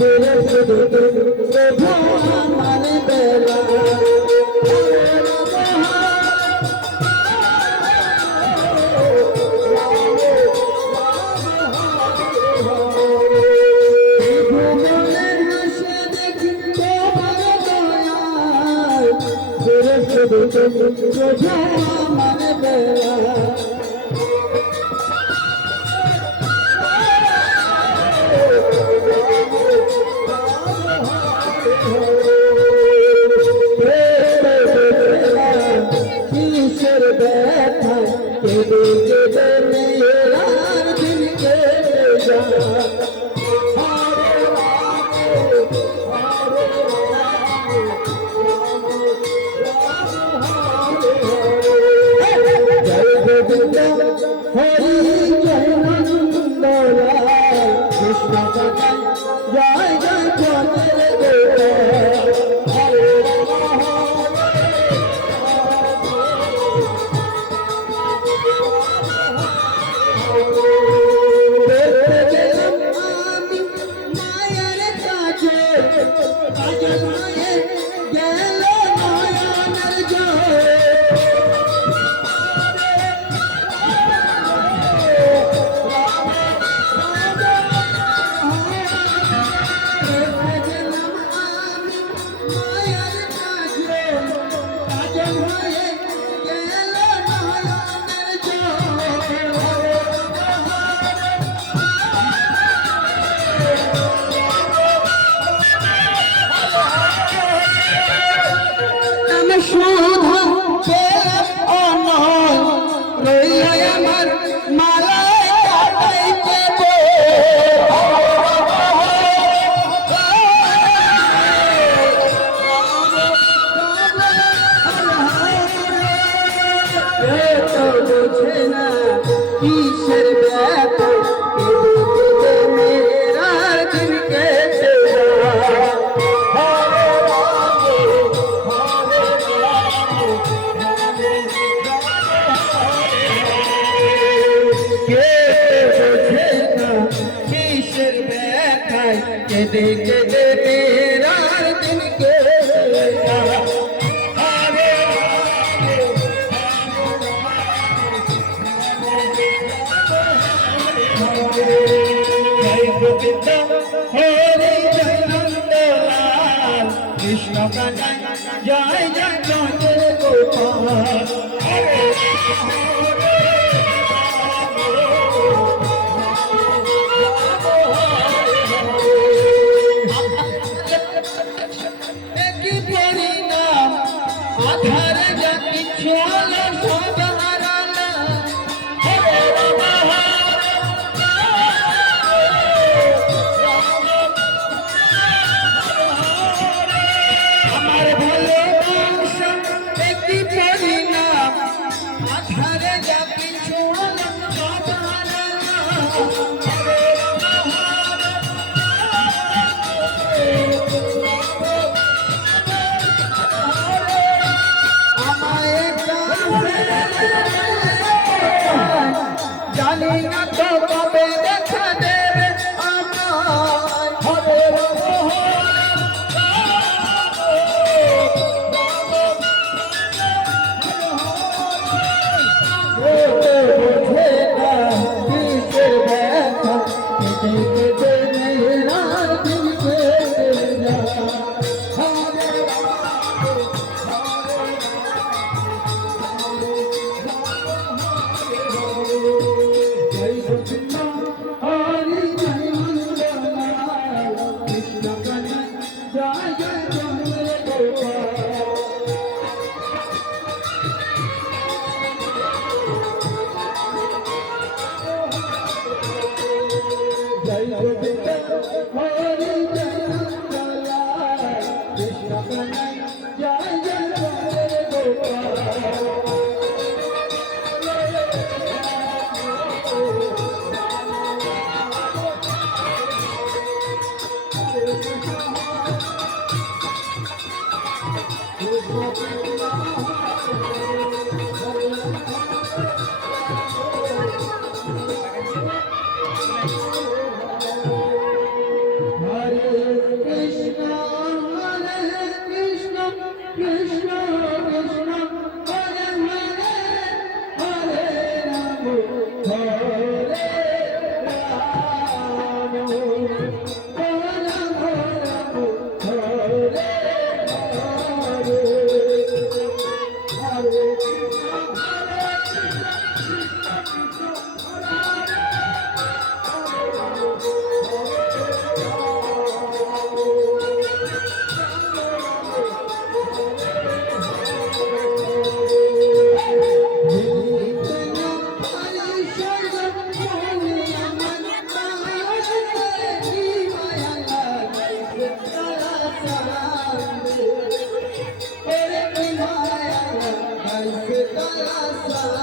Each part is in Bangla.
तेरे से যেতে যেতে তেরার দিন কে কৃষ্ণ জয় জয় Papa. জয় জয় 有人吃 কিছু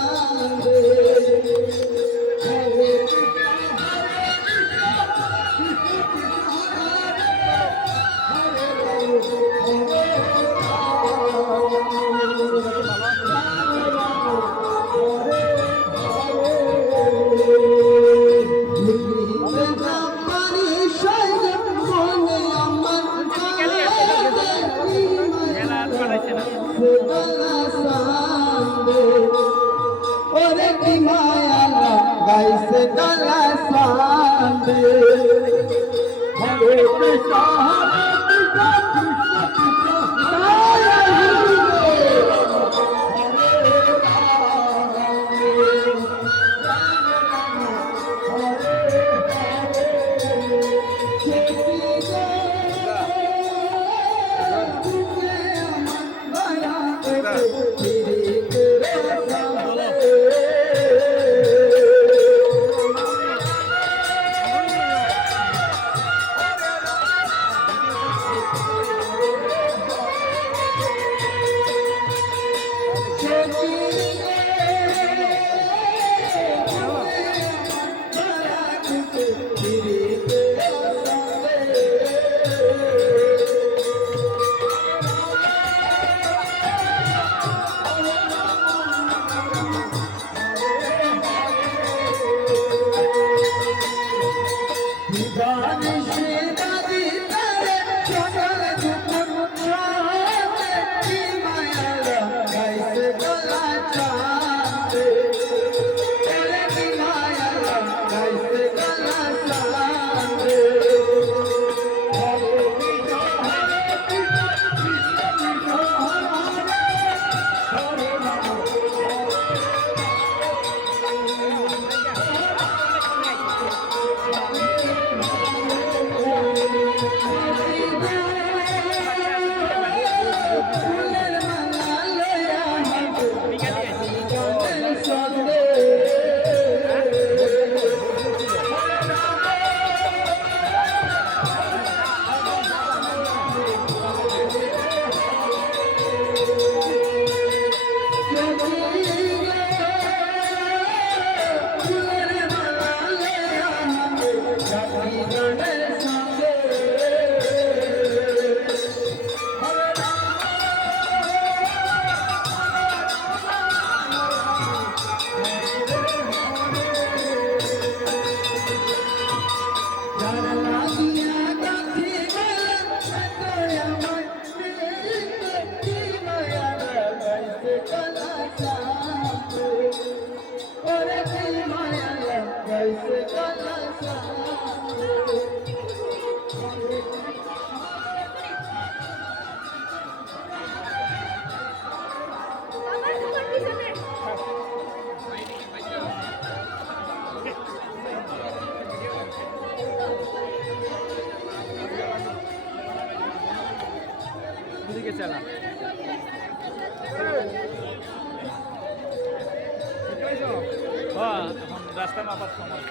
রাস্তা মাপার সময়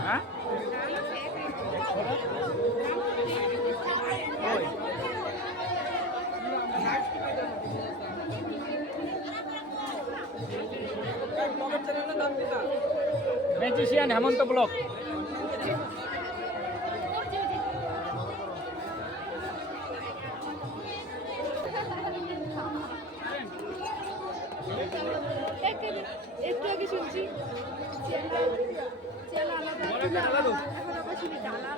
হ্যাঁ ম্যাজিশিয়ান হেমন্ত ব্লক একটু আগে শুনছি। চেলা চেলা আলাদা এখন আবার শুনি ডালা।